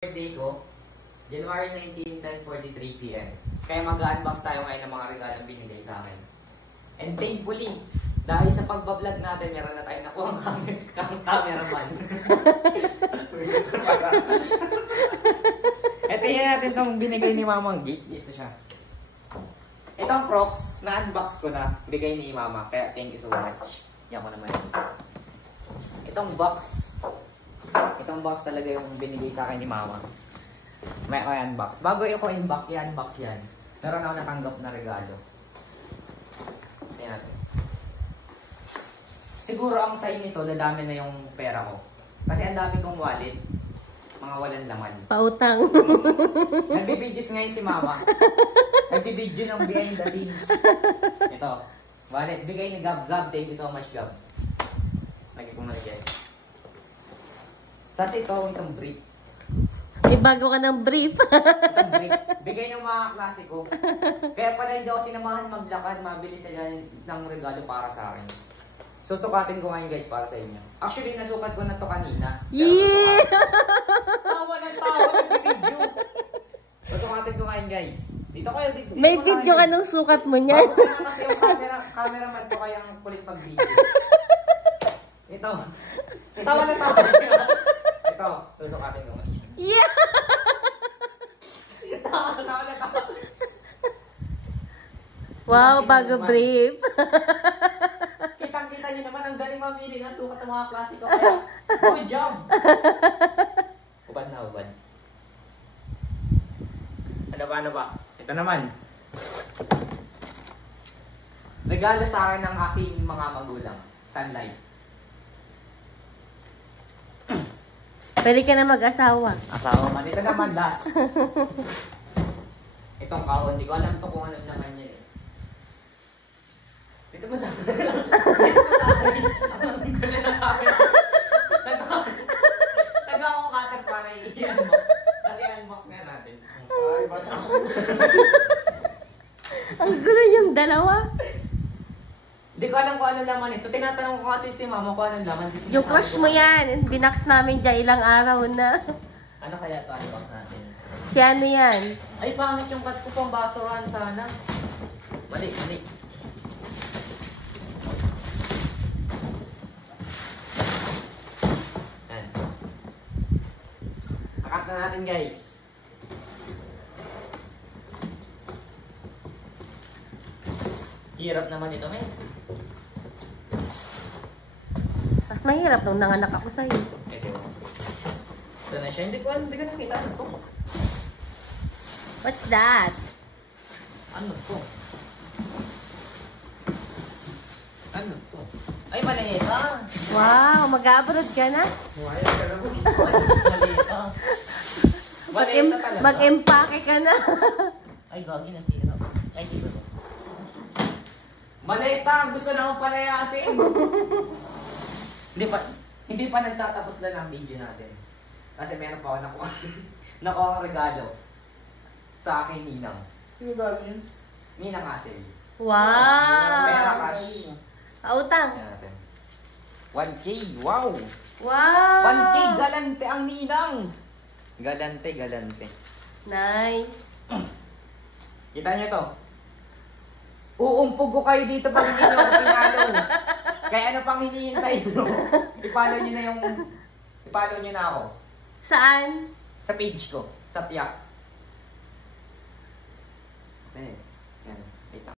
Birthday ko, January 19, 10:43 PM. Kaya mag-unbox tayo ngayon ng mga regalong binigay sa akin. And thankfully, dahil sa pagbablog natin, meron na tayo nakuha ang cameraman. Ito yan natin itong binigay ni Mamang gift. Ito siya. Itong Crocs, na-unbox ko na, bigay ni Mama. Kaya thank you so much. Yan ko naman. Itong box. Itong box talaga yung binigay sa akin ni Mama. May ako i-unbox. Bago ako i-unbox yan, meron ako natanggap na regalo. Tingnan natin. Siguro ang sign nito, dadami na yung pera ko. Kasi ang dami kong wallet. Mga walang laman. Pautang. Nagbibidyo's ngayon si Mama. Nagbibidyo ng behind the scenes. Ito. Wallet. Bigay ni Gab. Gab, thank you so much, Gab. Lagi kong nalagyan. Sas ito, itong brief. May bago ka ng brief. Itong brief. Bigay ng mga klase ko. Kaya pala hindi ako sinamahan maglakad. Mabili sila ng regalo para sa akin. Susukatin ko ngayon guys para sa inyo. Actually, nasukat ko na to kanina. Yeah! Tawa ng tawa ng video. Susukatin ko ngayon guys. Dito kayo. Dito May video ka nung sukat mo niyan. Bago na kasi yung cameraman ko kaya ang kulit pag-video. Ito. Tawa na tawa siya. Ito. Susukatin ko ngayon. Yeah! Tawa na tawa. Wow, bago brief. Kitang-kita nyo naman, ang galing mamili ng sukat ng mga klase ko. Kaya, good job! Ubad na, ubad. Ano ba? Ito naman. Regalo sa akin ng aking mga magulang. Sunlight. Pwede ka na mag-asawa. Asawa man. Ito naman, last. Itong kahon. Hindi ko alam to kung anong naman yan eh. Dito ba sa akin? Dito ba sa akin? Ang gala na kami. Taga akong cutter para i-unbox. Kasi unbox nga natin. Ay, bata ako. Ang gulo yung dalawa. Hindi ko alam kung ano laman ito. Tinatanong ko kasi si Mama kung ano laman. Yung crush mo yan. Binax namin dyan ilang araw na. Ano kaya ito unbox natin? Si ano yan? Ay, pangit yung cut ko pang basurahan sana. Mali. Yan. Akat na natin guys. Hirap naman ito eh. Mas mahirap nung nanganak ako sa'yo. Ito na siya. Hindi ko nakita. Ano to? What's that? Ano to? Ay, maleta. Wow, mag-abroad ka na? Maleta. Maleta talaga. Mag-empake ka na. Ay, gagi na sira. Ay, dito. Maleta! Gusto na akong palayasin! Hindi pa nagtatapos na ng video natin. Kasi meron pa ako nakuha ang regalo sa aking ninang. Sino ba yun? Ninang Asel. Wow! Pera cash. Pautang. Yan natin. 1K! Wow! Wow! 1K! Galante ang ninang! Galante. Nice. Kita nyo to? Uumpog ko kayo dito pag hindi nyo ako pinalo. Kaya ano pang hinihintay nyo? I-follow nyo na ako. Saan? Sa page ko. Sa Tiyak.